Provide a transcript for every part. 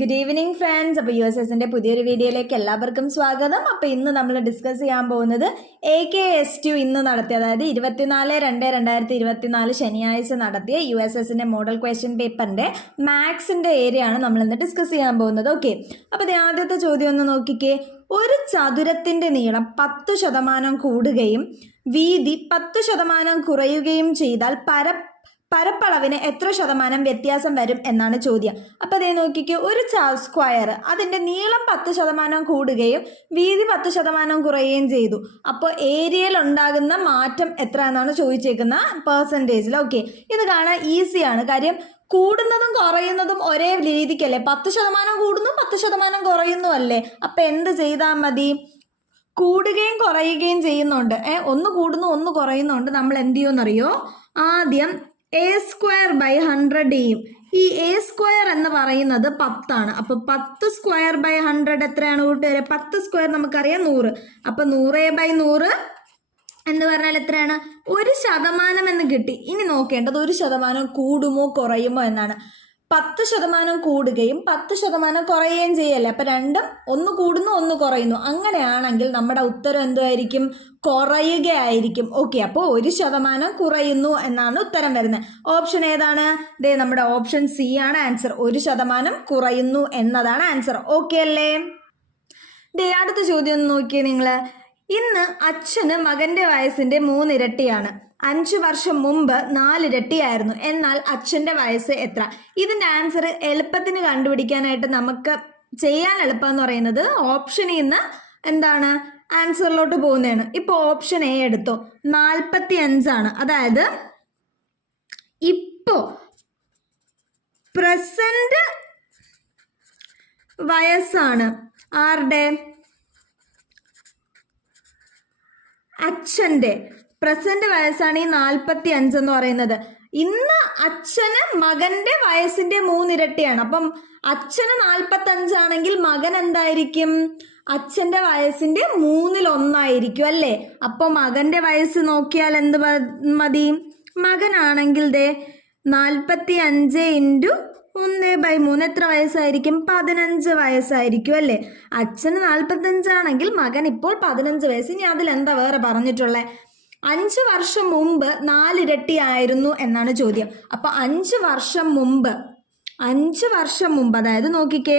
Good evening friends. അപ്പോൾ USSന്റെ പുതിയൊരു വീഡിയോയിലേക്ക് എല്ലാവർക്കും സ്വാഗതം. അപ്പോൾ ഇന്ന് നമ്മൾ ഡിസ്കസ് ചെയ്യാൻ പോകുന്നത് AKS2 ഇന്ന് നടത്തിയ, അതായത് 24/2/2024 ശനിയാഴ്ച നടത്തിയ USSന്റെ മോഡൽ ക്വസ്റ്റ്യൻ പേപ്പറിൻ്റെ മാത്സിൻ്റെ ഏരിയ ആണ് നമ്മൾ ഇന്ന് ഡിസ്കസ് ചെയ്യാൻ പോകുന്നത്. ഓക്കെ, അപ്പോൾ ഇത് ആദ്യത്തെ ചോദ്യം ഒന്ന് നോക്കിക്കേ. ഒരു ചതുരത്തിൻ്റെ നീളം 10% കൂടുകയും വീതി 10% കുറയുകയും ചെയ്താൽ പരപ്പളവിന് എത്ര ശതമാനം വ്യത്യാസം വരും എന്നാണ് ചോദ്യം. അപ്പോൾ അതേ നോക്കിക്കോ, ഒരു സ്ക്വയർ അതിൻ്റെ നീളം 10% കൂടുകയും വീതി 10% കുറയുകയും ചെയ്തു. അപ്പോൾ ഏരിയയിൽ ഉണ്ടാകുന്ന മാറ്റം എത്ര എന്നാണ് ചോദിച്ചേക്കുന്ന പെർസെൻറ്റേജിൽ. ഓക്കെ, ഇത് കാണാൻ ഈസിയാണ്. കാര്യം കൂടുന്നതും കുറയുന്നതും ഒരേ രീതിക്കല്ലേ, 10% കൂടുന്നു 10% കുറയുന്നു അല്ലേ. അപ്പം എന്ത് ചെയ്താൽ മതി? കൂടുകയും കുറയുകയും ചെയ്യുന്നുണ്ട്, ഒന്ന് കൂടുന്നു ഒന്ന് കുറയുന്നുണ്ട്. നമ്മൾ എന്ത് ചെയ്യുമെന്നറിയോ? ആദ്യം A²/100 ചെയ്യും. ഈ A² എന്ന് പറയുന്നത് 10 അപ്പോൾ 10²/100 എത്രയാണ് കൂട്ടുകാരെ? 10² നമുക്കറിയാം 100. അപ്പോൾ 100/100 എന്ന് പറഞ്ഞാൽ എത്രയാണ്? 1% എന്ന് കിട്ടി. ഇനി നോക്കേണ്ടത് 1% കൂടുമോ കുറയുമോ എന്നാണ്. 10% കൂടുകയും 10% കുറയുകയും ചെയ്യല്ലേ. അപ്പം രണ്ടും ഒന്ന് കൂടുന്നു ഒന്ന് കുറയുന്നു. അങ്ങനെയാണെങ്കിൽ നമ്മുടെ ഉത്തരം എന്തായിരിക്കും? കുറയുകയായിരിക്കും. ഓക്കെ, അപ്പോൾ 1% കുറയുന്നു എന്നാണ് ഉത്തരം വരുന്നത്. ഓപ്ഷൻ ഏതാണ്? ദേ നമ്മുടെ ഓപ്ഷൻ സി ആണ് ആൻസർ. 1% കുറയുന്നു എന്നതാണ് ആൻസർ. ഓക്കെ അല്ലേ? ദേ അടുത്ത ചോദ്യം ഒന്ന് നോക്കിയേ നിങ്ങൾ. ഇന്ന് അച്ഛന് മകൻ്റെ വയസ്സിൻ്റെ 3 ഇരട്ടിയാണ്. 5 വർഷം മുമ്പ് 4 ഇരട്ടിയായിരുന്നു. എന്നാൽ അച്ഛൻ്റെ വയസ്സ് എത്ര? ഇതിൻ്റെ ആൻസർ എളുപ്പത്തിന് കണ്ടുപിടിക്കാനായിട്ട് നമുക്ക് ചെയ്യാൻ എളുപ്പം എന്ന് പറയുന്നത് ഓപ്ഷനിൽ നിന്ന് എന്താണ് ആൻസറിലോട്ട് പോകുന്നതാണ്. ഇപ്പോൾ ഓപ്ഷൻ എ എടുത്തോ, 45 അതായത് ഇപ്പോൾ പ്രസന്റ് വയസ്സാണ് ആരുടെ? അച്ഛൻ്റെ പ്രസന്റ് വയസ്സാണ് ഈ 45 എന്ന് പറയുന്നത്. ഇന്ന് അച്ഛന് മകന്റെ വയസ്സിന്റെ 3 ഇരട്ടിയാണ്. അപ്പം അച്ഛന് 45 ആണെങ്കിൽ മകൻ എന്തായിരിക്കും? അച്ഛന്റെ വയസ്സിന്റെ 1/3 അല്ലേ. അപ്പോൾ മകന്റെ വയസ്സ് നോക്കിയാൽ എന്ത് മതി? മകനാണെങ്കിൽ ദേ 45 × 1/3 എത്ര വയസ്സായിരിക്കും? 15 വയസ്സായിരിക്കും അല്ലേ. അച്ഛന് 45 ആണെങ്കിൽ മകൻ ഇപ്പോൾ 15 വയസ്സ്. ഇനി അതിലെന്താ വേറെ പറഞ്ഞിട്ടുള്ളത്? 5 വർഷം മുമ്പ് 4 ഇരട്ടിയായിരുന്നു എന്നാണ് ചോദ്യം. അപ്പോൾ 5 വർഷം മുമ്പ് അതായത് നോക്കിക്കേ,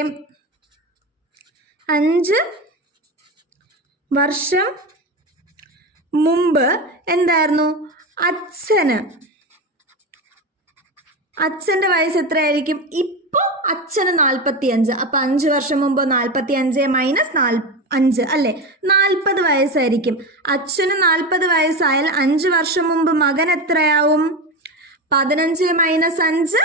5 വർഷം മുമ്പ് എന്തായിരുന്നു? അച്ഛൻ്റെ വയസ്സ് എത്രയായിരിക്കും? ഇപ്പോൾ അച്ഛന് 45. അപ്പം 5 വർഷം മുമ്പ് 45 - 5 അല്ലേ, 40 വയസ്സായിരിക്കും. അച്ഛന് 40 വയസ്സായാൽ 5 വർഷം മുമ്പ് മകൻ എത്രയാവും? 15 - 5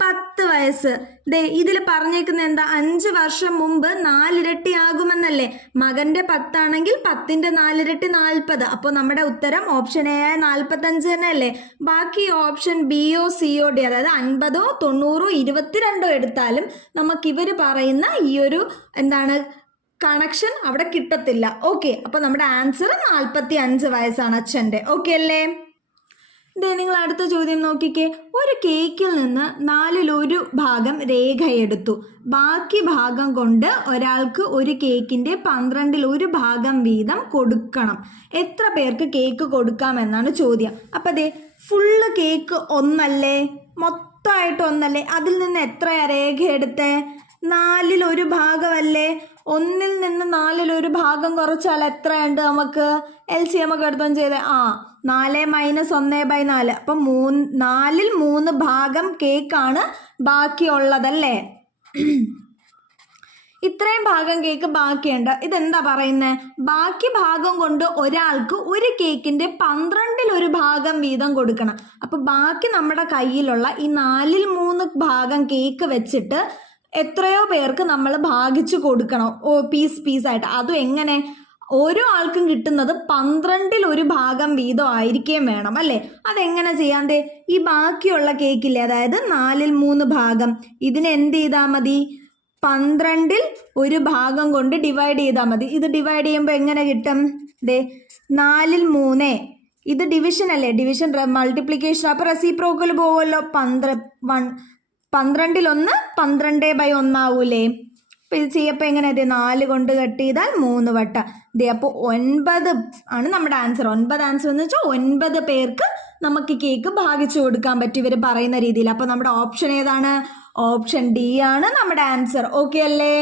10 വയസ്സ്. ദേ ഇതിൽ പറഞ്ഞേക്കുന്ന എന്താ? 5 വർഷം മുമ്പ് 4 ഇരട്ടി ആകുമെന്നല്ലേ. മകന്റെ 10 ആണെങ്കിൽ 10ന്റെ 4 ഇരട്ടി 40. അപ്പോൾ നമ്മുടെ ഉത്തരം ഓപ്ഷൻ എ ആയ 45 തന്നെ അല്ലേ. ബാക്കി ഓപ്ഷൻ ബിയോ സിയോ ഡി, അതായത് 50, 90, 22 എടുത്താലും നമുക്ക് ഇവർ പറയുന്ന ഈ ഒരു എന്താണ് കണക്ഷൻ അവിടെ കിട്ടത്തില്ല. ഓക്കെ, അപ്പോൾ നമ്മുടെ ആൻസർ 45 വയസ്സാണ് അച്ഛൻ്റെ. ഓക്കെ അല്ലേ? ഇതേ നിങ്ങൾ അടുത്ത ചോദ്യം നോക്കിക്കേ. ഒരു കേക്കിൽ നിന്ന് 1/4 ഭാഗം രേഖയെടുത്തു. ബാക്കി ഭാഗം കൊണ്ട് ഒരാൾക്ക് ഒരു കേക്കിൻ്റെ 1/2 ഭാഗം വീതം കൊടുക്കണം. എത്ര പേർക്ക് കേക്ക് കൊടുക്കാമെന്നാണ് ചോദ്യം. അപ്പം അതെ, ഫുള്ള് കേക്ക് ഒന്നല്ലേ, മൊത്തമായിട്ട് ഒന്നല്ലേ. അതിൽ നിന്ന് എത്രയാ രേഖ എടുത്തേ? 1/4 ഭാഗമല്ലേ. 1ൽ നിന്ന് 1/4 ഭാഗം കുറച്ചാൽ എത്രയുണ്ട്? നമുക്ക് LCM ഒക്കെ എടുത്തോണ്ട് ചെയ്തേ. 4 - 1/4. അപ്പം 4ൽ 3 ഭാഗം കേക്കാണ് ബാക്കിയുള്ളതല്ലേ. ഇത്രയും ഭാഗം കേക്ക് ബാക്കിയുണ്ട്. ഇതെന്താ പറയുന്നത്? ബാക്കി ഭാഗം കൊണ്ട് ഒരാൾക്ക് ഒരു കേക്കിൻ്റെ 1/2 ഭാഗം വീതം കൊടുക്കണം. അപ്പം ബാക്കി നമ്മുടെ കയ്യിലുള്ള ഈ 4ൽ 3 ഭാഗം കേക്ക് വെച്ചിട്ട് എത്രയോ പേർക്ക് നമ്മൾ ഭാഗിച്ചു കൊടുക്കണം, പീസായിട്ട്. അതും എങ്ങനെ? ഓരോ ആൾക്കും കിട്ടുന്നത് 1/2 ഭാഗം വീതം ആയിരിക്കുകയും വേണം അല്ലേ. അതെങ്ങനെ ചെയ്യാതെ? ഈ ബാക്കിയുള്ള കേക്കില്ലേ, അതായത് 4ൽ 3 ഭാഗം, ഇതിന് എന്ത് ചെയ്താൽ മതി? 1/2 ഭാഗം കൊണ്ട് ഡിവൈഡ് ചെയ്താൽ മതി. ഇത് ഡിവൈഡ് ചെയ്യുമ്പോൾ എങ്ങനെ കിട്ടും? ദേ 4ൽ 3, ഇത് ഡിവിഷൻ അല്ലേ, ഡിവിഷൻ മൾട്ടിപ്ലിക്കേഷൻ. അപ്പോൾ റെസിപ്രോക്കൽ പോവുമല്ലോ. 1 12 12/1 ആവൂലേ? അപ്പോൾ ഇത് ചെയ്യപ്പോൾ എങ്ങനെ? അതെ 4 കൊണ്ട് കട്ട് ചെയ്താൽ 3 വട്ടം. ദേ അപ്പോൾ 9 ആണ് നമ്മുടെ ആൻസർ. 9 ആൻസർ എന്ന് വെച്ചാൽ 9 പേർക്ക് നമുക്ക് കേക്ക് ഭാഗിച്ചു കൊടുക്കാൻ പറ്റും ഇവർ പറയുന്ന രീതിയിൽ. അപ്പോൾ നമ്മുടെ ഓപ്ഷൻ ഏതാണ്? ഓപ്ഷൻ ഡി ആണ് നമ്മുടെ ആൻസർ. ഓക്കെ അല്ലേ?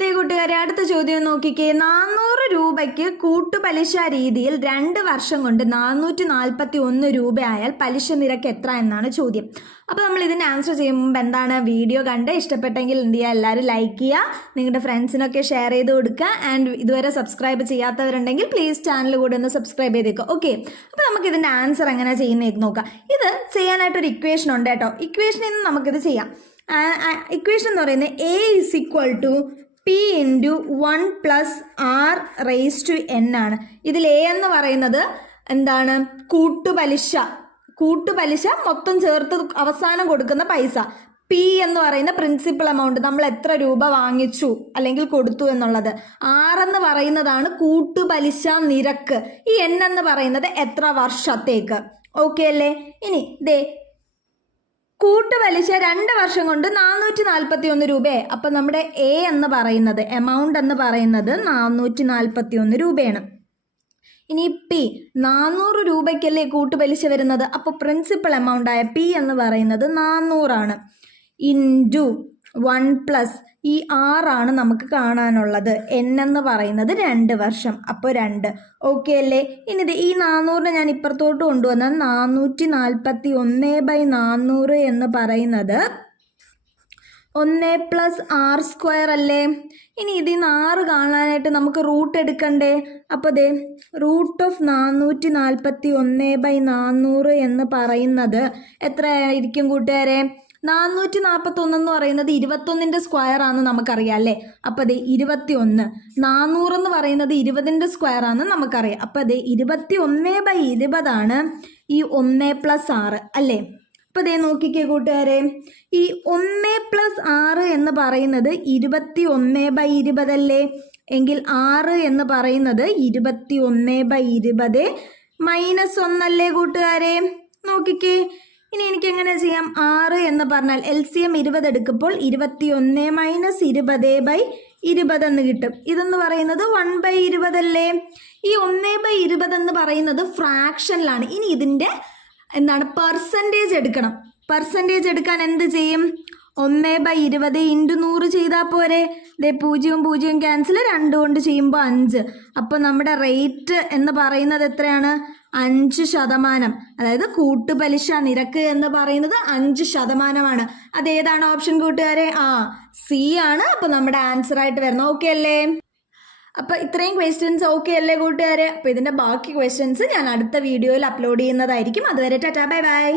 ദേ കൂട്ടുകാരെ, അടുത്ത ചോദ്യം നോക്കിക്കേ. 400 രൂപയ്ക്ക് കൂട്ടുപലിശ രീതിയിൽ 2 വർഷം കൊണ്ട് 441 രൂപയായാൽ പലിശ നിരക്ക് എത്ര എന്നാണ് ചോദ്യം. അപ്പോൾ നമ്മൾ ഇതിന് ആൻസർ ചെയ്യുമ്പോൾ എന്താണ്? വീഡിയോ കണ്ട് ഇഷ്ടപ്പെട്ടെങ്കിൽ എന്ത് ചെയ്യുക? എല്ലാവരും ലൈക്ക് ചെയ്യുക, നിങ്ങളുടെ ഫ്രണ്ട്സിനൊക്കെ ഷെയർ ചെയ്ത് കൊടുക്കുക. ആൻഡ് ഇതുവരെ സബ്സ്ക്രൈബ് ചെയ്യാത്തവരുണ്ടെങ്കിൽ പ്ലീസ് ചാനൽ കൂടെ ഒന്ന് സബ്സ്ക്രൈബ് ചെയ്തേക്കുക. ഓക്കെ, അപ്പോൾ നമുക്ക് ഇതിൻ്റെ ആൻസർ എങ്ങനെ ചെയ്യുന്നതെന്ന് നോക്കാം. ഇത് ചെയ്യാനായിട്ടൊരു ഇക്വേഷൻ ഉണ്ട് കേട്ടോ. ഇക്വേഷനിൽ നിന്ന് നമുക്കിത് ചെയ്യാം. ഇക്വേഷൻ എന്ന് പറയുന്നത് A = P × 1 + R⁻n ആണ്. ഇതിൽ A എന്ന് പറയുന്നത് എന്താണ്? കൂട്ടുപലിശ മൊത്തം ചേർത്ത് അവസാനം കൊടുക്കുന്ന പൈസ. P എന്ന് പറയുന്ന പ്രിൻസിപ്പൽ എമൗണ്ട്, നമ്മൾ എത്ര രൂപ വാങ്ങിച്ചു അല്ലെങ്കിൽ കൊടുത്തു എന്നുള്ളത്. R എന്ന് പറയുന്നതാണ് കൂട്ടുപലിശ നിരക്ക്. ഈ N എന്ന് പറയുന്നത് എത്ര വർഷത്തേക്ക്. ഓക്കെ അല്ലേ? ഇനി ദേ കൂട്ടുപലിശ 2 വർഷം കൊണ്ട് 441 രൂപയെ. അപ്പം നമ്മുടെ A എന്ന് പറയുന്നത്, എമൗണ്ട് എന്ന് പറയുന്നത് 441 രൂപയാണ്. ഇനി P 400 രൂപയ്ക്കല്ലേ കൂട്ടുപലിശ വരുന്നത്. അപ്പോൾ പ്രിൻസിപ്പൽ എമൗണ്ടായ P എന്ന് പറയുന്നത് 400 ആണ്. ഇൻറ്റു 1 + ഈ R ആണ് നമുക്ക് കാണാനുള്ളത്. N എന്ന് പറയുന്നത് 2 വർഷം. അപ്പോൾ 2. ഓക്കെ അല്ലേ? ഇനി ഇത് ഈ 400 ഞാൻ ഇപ്പുറത്തോട്ട് കൊണ്ടുവന്നാൽ 441/400 എന്ന് പറയുന്നത് 1 + R² അല്ലേ? ഇനി ഇതിൽ നിന്ന് R കാണാനായിട്ട് നമുക്ക് റൂട്ട് എടുക്കണ്ടേ? അപ്പോൾ ദേ √441/400 എന്ന് പറയുന്നത് എത്രയായിരിക്കും കൂട്ടുകാരെ? 441 എന്ന് പറയുന്നത് 21ൻ്റെ സ്ക്വയർ ആണെന്ന് നമുക്കറിയാം അല്ലേ? അപ്പോൾ അതെ 21. 400 എന്ന് പറയുന്നത് 20ൻ്റെ സ്ക്വയർ ആണെന്ന് നമുക്കറിയാം. അപ്പോൾ അതെ 21/20 ആണ് ഈ 1 + R അല്ലേ? അപ്പോൾ ദേ നോക്കിക്കേ കൂട്ടുകാരെ, ഈ 1 + R എന്ന് പറയുന്നത് 21/20 അല്ലേ? എങ്കിൽ R എന്ന് പറയുന്നത് 21/20 -1 അല്ലേ കൂട്ടുകാരെ? നോക്കിക്കേ, ഇനി എനിക്ക് എങ്ങനെ ചെയ്യാം? 6 എന്ന് പറഞ്ഞാൽ LCM 20 എടുക്കുമ്പോൾ 21 - 20/20 എന്ന് കിട്ടും. ഇതെന്ന് പറയുന്നത് 1/20 അല്ലേ? ഈ 1/20 എന്ന് പറയുന്നത് ഫ്രാക്ഷനിലാണ്. ഇനി ഇതിൻ്റെ എന്താണ്? പെർസെൻറ്റേജ് എടുക്കണം. പെർസെൻറ്റേജ് എടുക്കാൻ എന്ത് ചെയ്യും? 1/20 × 100 ചെയ്താൽ പോരെ? ദേ 0 0 ക്യാൻസൽ, 2 കൊണ്ട് ചെയ്യുമ്പോൾ 5. അപ്പോൾ നമ്മുടെ റേറ്റ് എന്ന് പറയുന്നത് എത്രയാണ്? 5%. അതായത് കൂട്ടുപലിശ നിരക്ക് എന്ന് പറയുന്നത് 5%. അതേതാണ് ഓപ്ഷൻ കൂട്ടുകാരെ? C ആണ്. അപ്പോൾ നമ്മുടെ ആൻസർ ആയിട്ട് വരുന്നത്. ഓക്കെ അല്ലേ? അപ്പോൾ ഇത്രയും ക്വസ്റ്റ്യൻസ് ഓക്കെ അല്ലേ കൂട്ടുകാരെ? അപ്പോൾ ഇതിൻ്റെ ബാക്കി ക്വസ്റ്റ്യൻസ് ഞാൻ അടുത്ത വീഡിയോയിൽ അപ്ലോഡ് ചെയ്യുന്നതായിരിക്കും. അതുവരെ ടാറ്റാ, ബൈ ബൈ.